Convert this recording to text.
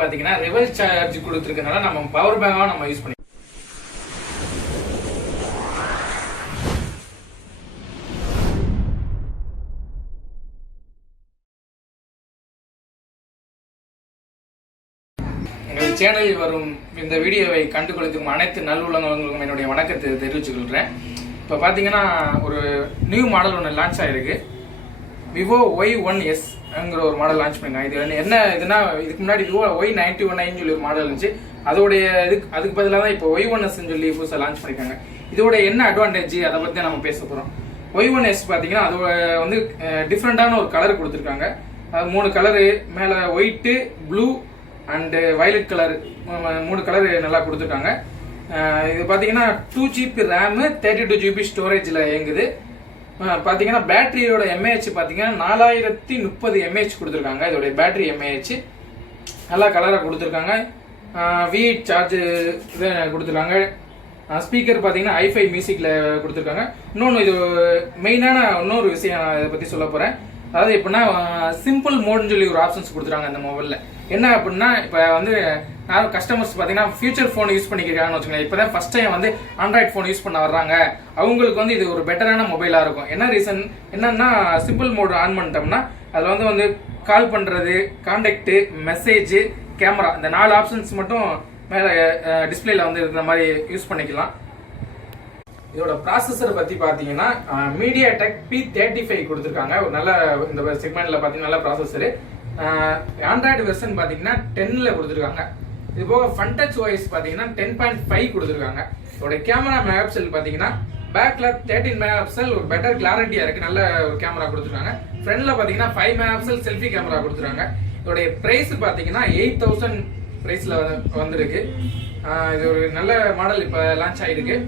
பாத்தீங்கன்னா reverse charge கொடுத்துருக்கனால நம்ம power பேங்கா நம்ம யூஸ் பண்ணி எங்கள் சேனலில் வரும் இந்த வீடியோவை கண்டு கொள்ளும் அனைத்து நல்லுள்ளங்களுக்கும் என்னுடைய வணக்கத்தை தெரிவிச்சுக்கொள்கிறேன். இப்போ பார்த்தீங்கன்னா ஒரு நியூ மாடல் ஒன்று லான்ச் ஆகிருக்கு. Vivo Y1s ங்கிற ஒரு மாடல் லான்ச் பண்ணிருக்காங்க. இது என்ன இதுனா, இதுக்கு முன்னாடி Vivo Y91 சொல்லி ஒரு மாடல் இருந்துச்சு. அதோடைய அதுக்கு பதிலாக தான் இப்போ Y1s சொல்லி புதுசாக லான்ச் பண்ணிருக்காங்க. இதோட என்ன அட்வான்டேஜ் அதை பற்றி நம்ம பேச போகிறோம். Y1s பார்த்தீங்கன்னா அதோட வந்து டிஃப்ரெண்டான ஒரு கலர் கொடுத்துருக்காங்க. 3 கலரு, மேலே white, blue and violet colour, 3 colour நல்லா கொடுத்துருக்காங்க. இது பார்த்தீங்கன்னா 2GB RAM 32GB ஸ்டோரேஜில் இயங்குது. பார்த்தீங்கன்னா பேட்டரியோட எம்ஏஹெச் பார்த்தீங்கன்னா 4030 எம்ஏஹெச் கொடுத்துருக்காங்க. இதோடைய பேட்டரி எம்ஏஹெச் நல்லா கலராக கொடுத்துருக்காங்க. V8 சார்ஜ் இது கொடுத்துருக்காங்க. ஸ்பீக்கர் பார்த்தீங்கன்னா i5 மியூசிக்கில் கொடுத்துருக்காங்க. இன்னொன்று இது மெயினான இன்னொரு விஷயம் இதை பற்றி சொல்ல போகிறேன். அதாவது எப்படின்னா சிம்பிள் மோட்னு சொல்லி ஒரு ஆப்ஷன்ஸ் கொடுத்துருக்காங்க இந்த மொபைலில். என்ன அப்படின்னா இப்போ வந்து நான் கஸ்டமர்ஸ் பார்த்தீங்கன்னா ஃபியூச்சர் ஃபோன் யூஸ் பண்ணிக்கிறாங்கன்னு வச்சுக்கோங்களேன். இப்போ தான் ஃபர்ஸ்ட் டைம் வந்து ஆண்ட்ராய்ட் ஃபோன் யூஸ் பண்ண வர்றாங்க. அவங்களுக்கு வந்து இது ஒரு பெட்டரான மொபைலாக இருக்கும். என்ன ரீசன் என்னன்னா, சிம்பிள் மோட் ஆன் பண்ணிட்டோம்னா அதில் வந்து கால் பண்ணுறது, கான்டாக்டு, மெசேஜ், கேமரா, இந்த 4 ஆப்ஷன்ஸ் மட்டும் மேலே டிஸ்பிளேல வந்து இருக்கிற மாதிரி யூஸ் பண்ணிக்கலாம். இதோட ப்ராசஸர் பற்றி பார்த்தீங்கன்னா MediaTek P35 கொடுத்துருக்காங்க. ஒரு நல்ல இந்த செக்மெண்ட்ல பார்த்தீங்கன்னா நல்ல ப்ராசஸரு. ஆண்ட்ராய்டு வெர்ஷன் பார்த்தீங்கன்னா 10ல் கொடுத்துருக்காங்க. இது போக ஃப்ரண்ட் டச் OS பார்த்தீங்கன்னா 10.5 கொடுத்துருக்காங்க. இதோட கேமரா மெகாபிக்சல் பார்த்தீங்கன்னா பேக்ல 13 மெகாபிக்சல், ஒரு பெட்டர் கிளாரிட்டியா இருக்கு. நல்ல ஒரு கேமரா கொடுத்துருக்காங்க. ஃப்ரண்ட்ல பார்த்தீங்கன்னா 5 மெகாபிக்சல் செல்ஃபி கேமரா கொடுத்துருக்காங்க. இதோட பிரைஸ் பார்த்தீங்கன்னா 8000 பிரைஸ்ல வந்திருக்கு. இது ஒரு நல்ல மாடல் இப்போ லான்ச் ஆயிருக்கு.